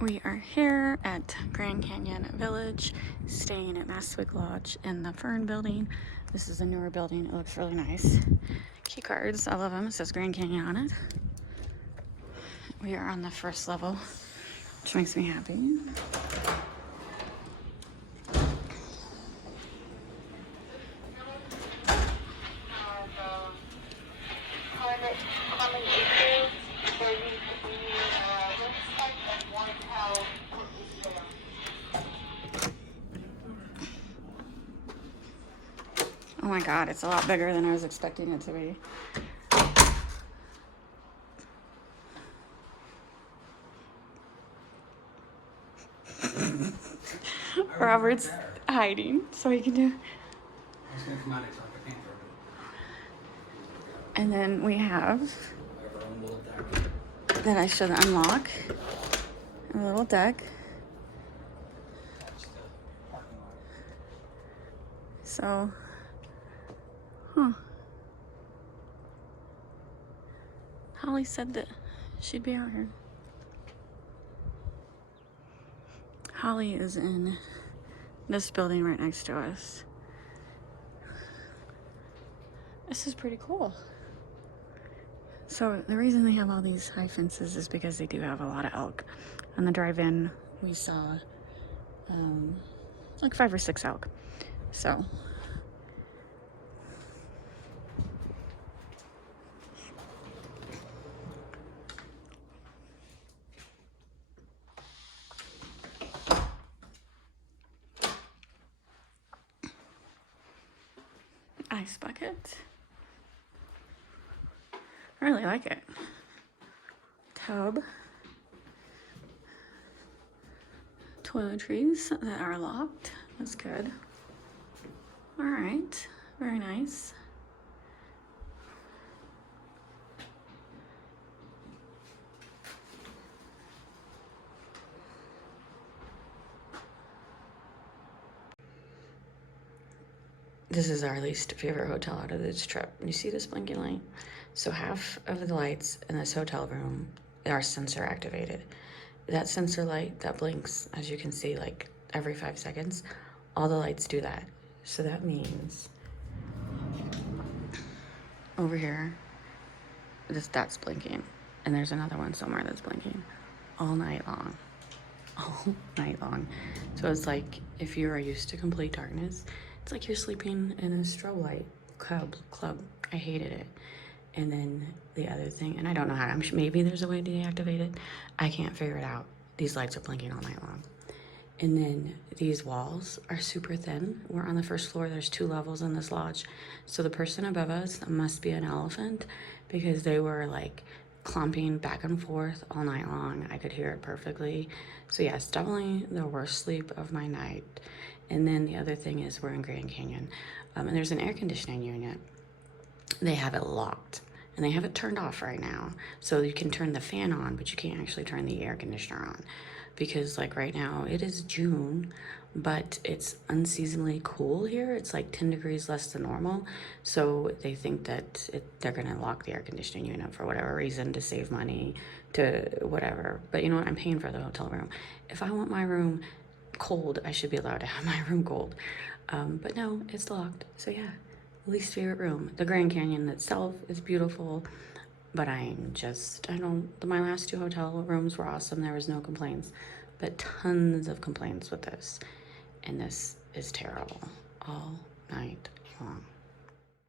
We are here at Grand Canyon Village, staying at Maswik Lodge in the Fern Building. This is a newer building. It looks really nice. Key cards, I love them. It says Grand Canyon on it. We are on the first level, which makes me happy. Oh my god, it's a lot bigger than I was expecting it to be. Robert's hiding so he can do. I was gonna come out and talk to Panther. And then we have that I should unlock a little deck. So, Holly said that she'd be out here. Holly is in this building right next to us. This is pretty cool. So the reason they have all these high fences is because they do have a lot of elk. On the drive-in, we saw like 5 or 6 elk. So ice bucket. I really like it. Tub. Toiletries that are locked. That's good. All right, very nice. This is our least favorite hotel out of this trip. You see this blinking light? So half of the lights in this hotel room are sensor activated. That sensor light that blinks, as you can see, like every 5 seconds, all the lights do that. So that means over here, that's blinking. And there's another one somewhere that's blinking all night long. All night long. So it's like if you are used to complete darkness, it's like you're sleeping in a strobe light club. I hated it. And then the other thing, and I don't know how to, maybe there's a way to deactivate it. I can't figure it out. These lights are blinking all night long. And then these walls are super thin. We're on the first floor. There's 2 levels in this lodge. So the person above us must be an elephant because they were like clumping back and forth all night long. I could hear it perfectly. So yes, definitely the worst sleep of my night. And then the other thing is we're in Grand Canyon, and there's an air conditioning unit. They have it locked and they have it turned off right now. So you can turn the fan on, but you can't actually turn the air conditioner on because like right now it is June, but it's unseasonably cool here. It's like 10 degrees less than normal. So they think that they're gonna lock the air conditioning unit for whatever reason, to save money, to whatever. But you know what, I'm paying for the hotel room. If I want my room cold, I should be allowed to have my room cold. But no, it's locked. So yeah, least favorite room. The Grand Canyon itself is beautiful, but my last 2 hotel rooms were awesome. There was no complaints, but tons of complaints with this, and this is terrible.